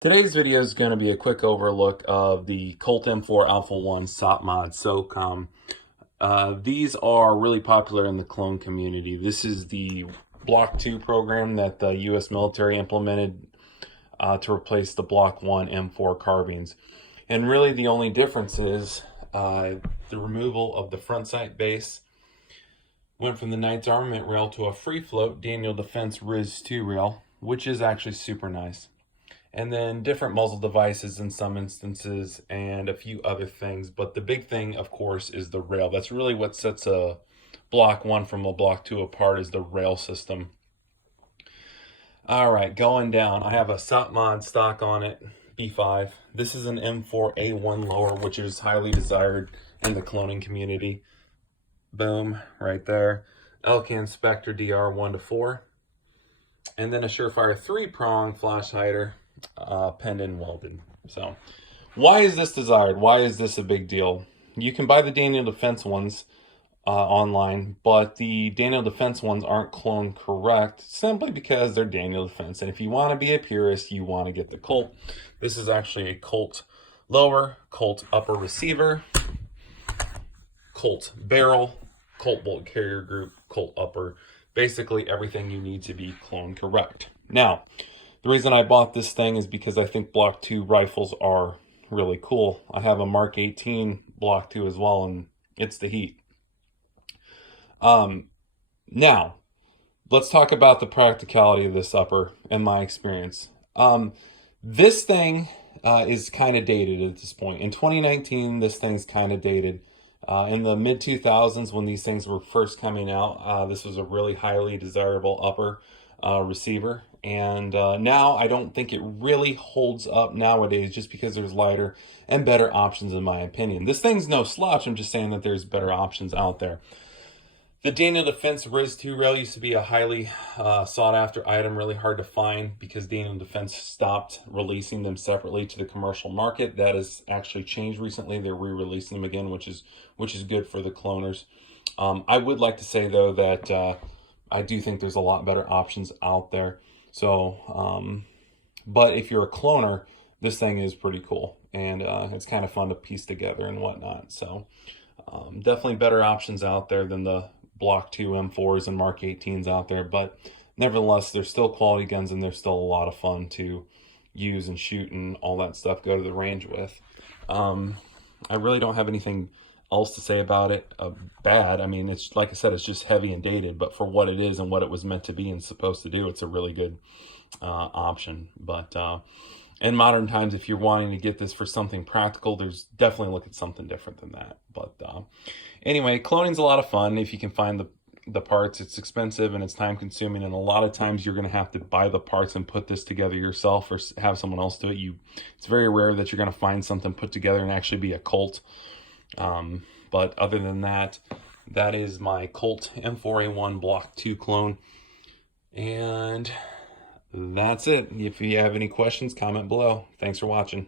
Today's video is going to be a quick overlook of the Colt M4a1 SOP mod SOCOM. These are really popular in the clone community. This is the Block 2 program that the U.S. military implemented to replace the Block 1 M4 carbines. And really the only difference is the removal of the front sight base. Went from the Knight's Armament rail to a free float Daniel Defense RIS 2 rail, which is actually super nice. And then different muzzle devices in some instances and a few other things. But the big thing, of course, is the rail. That's really what sets a Block 1 from a Block 2 apart, is the rail system. All right, going down, I have a SOP mod stock on it, B5. This is an M4a1 lower, which is highly desired in the cloning community. Boom, right there. Elcan Spectre DR 1 to 4. And then a Surefire 3-prong flash hider. Penned and welded. So why is this desired? Why is this a big deal? You can buy the Daniel Defense ones online, but the Daniel Defense ones aren't clone correct simply because they're Daniel Defense. And if you want to be a purist, you want to get the Colt. This is actually a Colt lower, Colt upper receiver, Colt barrel, Colt bolt carrier group, Colt upper. Basically everything you need to be clone correct. Now, the reason I bought this thing is because I think Block 2 rifles are really cool. I have a Mark 18 Block 2 as well, and it's the heat. Now, let's talk about the practicality of this upper and my experience. This thing is kind of dated at this point. In 2019, this thing's kind of dated. In the mid-2000s, when these things were first coming out, this was a really highly desirable upper receiver. And now I don't think it really holds up nowadays, just because there's lighter and better options in my opinion. This thing's no slouch, I'm just saying that there's better options out there. The Daniel Defense RIS 2 rail used to be a highly sought after item, really hard to find because Daniel Defense stopped releasing them separately to the commercial market. That has actually changed recently. They're re-releasing them again, which is good for the cloners. I would like to say though that I do think there's a lot better options out there. So, but if you're a cloner, this thing is pretty cool, and it's kind of fun to piece together and whatnot. So definitely better options out there than the Block 2 M4s and Mark 18s out there, but nevertheless, they're still quality guns and they're still a lot of fun to use and shoot and all that stuff, go to the range with. I really don't have anything else to say about it bad. I mean, it's like I said, it's just heavy and dated, but for what it is and what it was meant to be and supposed to do, it's a really good option. But in modern times, if you're wanting to get this for something practical, there's definitely look at something different than that. But anyway, cloning's a lot of fun if you can find the parts. It's expensive and it's time consuming, and a lot of times you're going to have to buy the parts and put this together yourself or have someone else do it. It's very rare that you're going to find something put together and actually be a Colt. But other than that, that is my Colt M4a1 Block 2 clone. And that's it. If you have any questions, comment below. Thanks for watching.